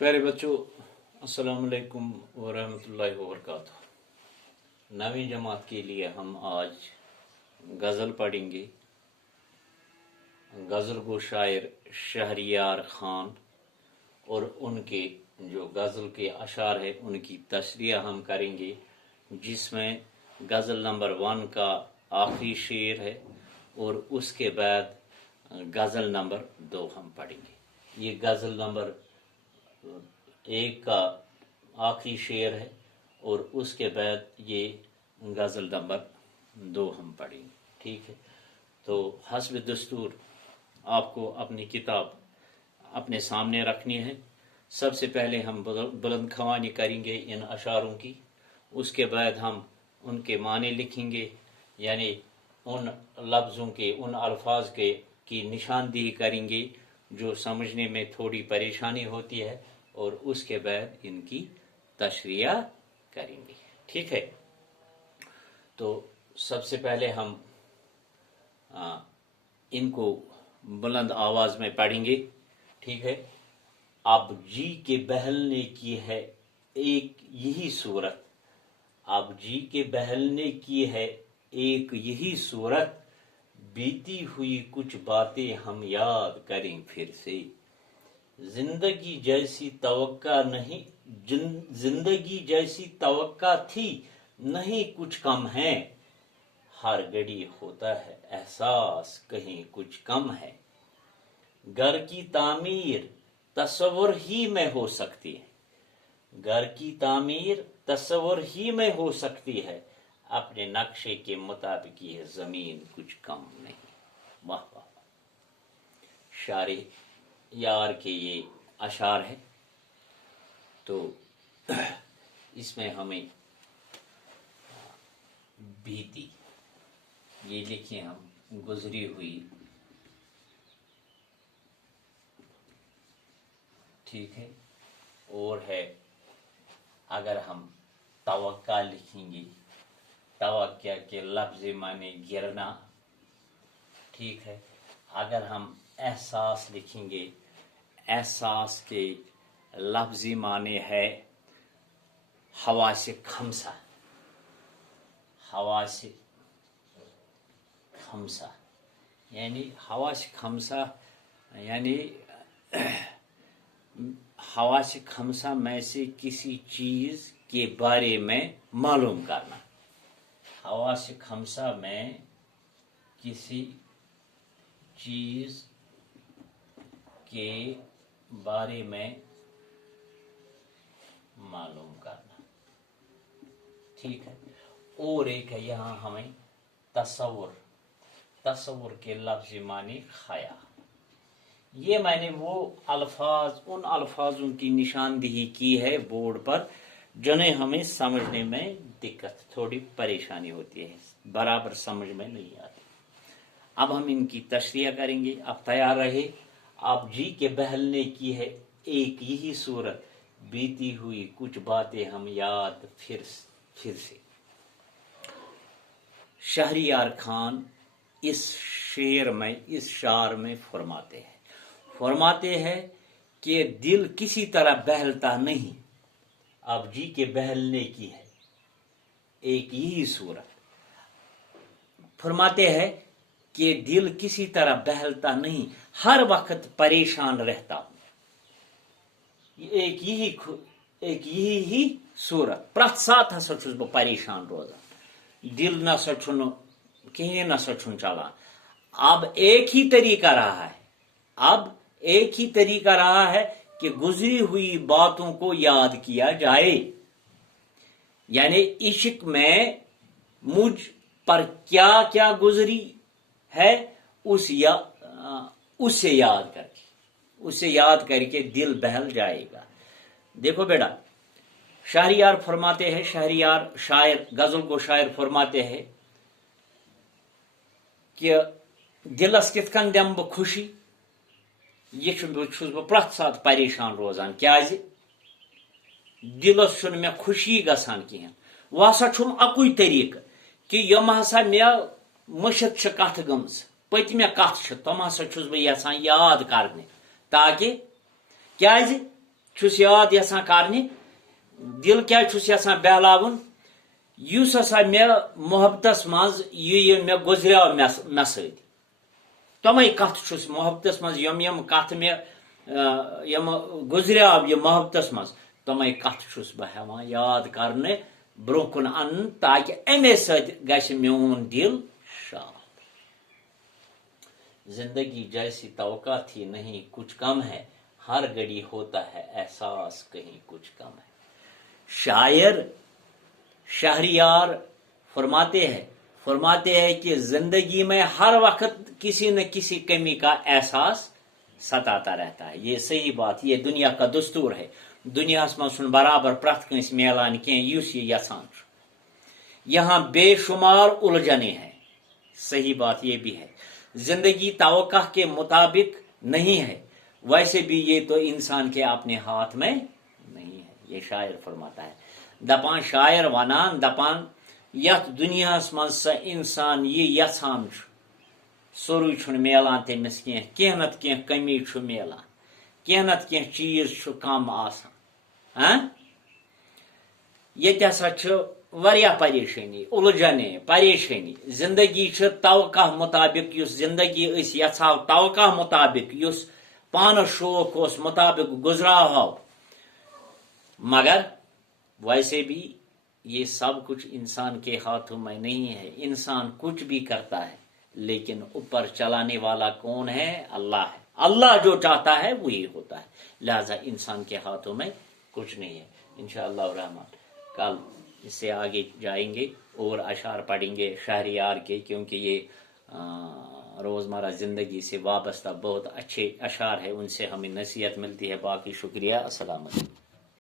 प्यारे बच्चों, अस्सलाम वालेकुम वरहमतुल्लाहि वबरकातुहू। नवीं जमात के लिए हम आज गज़ल पढ़ेंगे। गज़ल को शायर शहरियार खान और उनके जो गज़ल के अशार है उनकी तशरीह हम करेंगे, जिसमें गज़ल नंबर 1 का आखिरी शेर है और उसके बाद गज़ल नंबर 2 हम पढ़ेंगे। ये गज़ल नंबर 1 का आखिरी शेर है और उसके बाद ये गज़ल नंबर 2 हम पढ़ेंगे। ठीक है, तो हस्ब दस्तूर आपको अपनी किताब अपने सामने रखनी है। सबसे पहले हम बुलंद ख़वानी करेंगे इन अशारों की, उसके बाद हम उनके माने लिखेंगे, यानी उन लफ्ज़ों के, उन अल्फाज के की निशानदेही करेंगे जो समझने में थोड़ी परेशानी होती है, और उसके बाद इनकी तशरीह करेंगे। ठीक है, तो सबसे पहले हम इनको बुलंद आवाज में पढ़ेंगे। ठीक है। अब जी के बहलने की है एक यही सूरत, अब जी के बहलने की है एक यही सूरत, बीती हुई कुछ बातें हम याद करें फिर से। जिंदगी जैसी तवक्का नहीं, जिंदगी जैसी तवक्का थी नहीं कुछ कम है, हर घड़ी होता है एहसास कहीं कुछ कम है। घर की तामीर तस्वुर ही में हो सकती है, घर की तामीर तस्वुर ही में हो सकती है, अपने नक्शे के मुताबिक ये जमीन कुछ कम नहीं। वाह वाह, शारे यार के ये अशार है। तो इसमें हमें बीती, ये लिखिए हम गुजरी हुई। ठीक है, और है अगर हम तवक्का लिखेंगे, तवक्का के लफ्ज़ माने गिरना। ठीक है, अगर हम एहसास लिखेंगे, एहसास के लफ्ज़ी माने है हवा से खमसा, हवा से खमसा, यानी हवा से खमसा यानी हवा से खमसा में से किसी चीज के बारे में मालूम करना। हवा से खमसा में किसी चीज के बारे में मालूम करना। ठीक है, और एक है यहाँ हमें तस्वुर, तस्वुर के लफ्ज़ माने ख्याल। ये मैंने वो अल्फाज, उन अल्फाजों की निशानदेही की है बोर्ड पर जिन्हें हमें समझने में दिक्कत, थोड़ी परेशानी होती है, बराबर समझ में नहीं आती। अब हम इनकी तशरीह करेंगे। अब तैयार रहे। आप जी के बहलने की है एक यही सूरत, बीती हुई कुछ बातें हम याद फिर से। शहरियार खान इस शेर में, इस शार में फरमाते हैं कि दिल किसी तरह बहलता नहीं, अब जी के बहलने की है एक यही सूरत। फरमाते हैं कि दिल किसी तरह बहलता नहीं, हर वक्त परेशान रहता हूं। एक यही सूरत, प्रत साथ हसा छुस बह परेशान रोजान, दिल न सा कहीं न सा चलान। अब एक ही तरीका रहा है, अब एक ही तरीका रहा है कि गुजरी हुई बातों को याद किया जाए, यानी इश्क में मुझ पर क्या क्या गुजरी है उससे याद करके दिल बहल जाएगा। देखो बेटा, शहरियार फरमाते हैं, शहरियार शायर, गजल को शायर फरमाते हैं कि दिलस कित कन दम बह खुशी, ये बह प्रत साथ परेशान रोजान, क्या दिलस मे खुशी गसान कहें। वह हसा अकुई तरीक कि यम हसा मे मशत कथ गम पतमे कथ तम हसा बह यहां याद करने, ताकि क्या چھس یاد یژھان کرنہِ دل کیا چھس یژھان بہلاوُن یُس ہسا مےٚ محبتس منٛز یہِ مےٚ گُزریو مےٚ سۭتۍ تِمے کتھ چھُس محبتس منٛز یِم کتھ مےٚ یِم گُزریو یہِ محبتس منٛز تِمے کتھ چھُس بہٕ ہٮ۪وان یاد کرنہٕ برونٛہہ کُن انُن تاکہِ امے سۭتۍ گژھِ میون دل شاد زندگی جیسی توقع تھی نہیں کچھ کم ہے ہر گھڑی ہوتا ہے احساس کہیں کچھ کم ہے شاعر شہریار فرماتے ہیں کہ زندگی میں ہر وقت کسی نہ کسی کمی کا احساس ستاتا رہتا ہے یہ صحیح بات یہ دنیا کا دستور ہے دنیا من برابر پرت کنس میلان کیس یہ یژھان یہاں بے شمار الجھنے ہیں صحیح بات یہ بھی ہے زندگی توقع کے مطابق نہیں ہے ویسے بھی یہ تو انسان کے اپنے ہاتھ میں نہیں ہے یہ شاعر فرماتا ہے دپان شاعر ونان دپان یت دنیا من سا انسان یہ یژھان سوری چھن میلان تمس کی نت کی کمی چھ میلان کی نت کی چیز چھ کم آسان یہ ہسا واریاہ پریشانی الجھنے پریشانی زندگی توقع مطابق اس زندگی اس یژھاو توقع مطابق اس پانس شوق اس مطابق گزراو مگر ویسے بھی یہ سب کچھ انسان کے ہاتھوں میں نہیں ہے انسان کچھ بھی کرتا ہے لیکن اوپر چلانے والا کون ہے اللہ ہے اللہ جو چاہتا ہے وہی ہوتا ہے لہذا انسان کے ہاتھوں میں کچھ نہیں ہے انشاءاللہ الرحمن کل اس سے آگے جائیں گے اور اشعار پڑھیں گے شہریار کے کیونکہ یہ روزمرہ زندگی سے وابستہ بہت اچھے اشعار ہیں ان سے ہمیں نصیحت ملتی ہے باقی شکریہ السلام علیکم